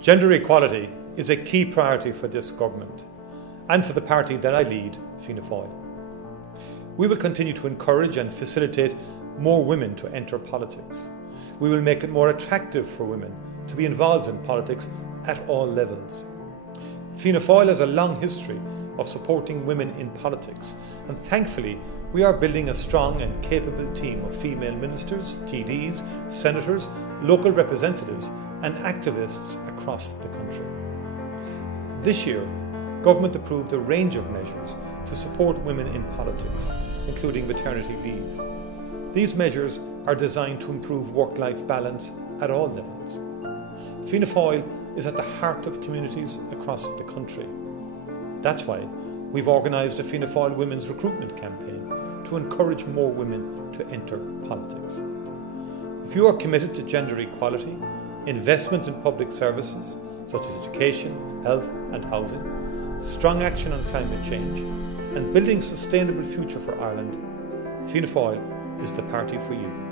Gender equality is a key priority for this government and for the party that I lead, Fianna Fáil. We will continue to encourage and facilitate more women to enter politics. We will make it more attractive for women to be involved in politics at all levels. Fianna Fáil has a long history of supporting women in politics, and thankfully we are building a strong and capable team of female ministers, TDs, senators, local representatives and activists across the country. This year, Government approved a range of measures to support women in politics, including maternity leave. These measures are designed to improve work-life balance at all levels. Fianna Fáil is at the heart of communities across the country. That's why we've organised a Fianna Fáil Women's Recruitment Campaign to encourage more women to enter politics. If you are committed to gender equality, investment in public services such as education, health and housing, strong action on climate change and building a sustainable future for Ireland, Fianna Fáil is the party for you.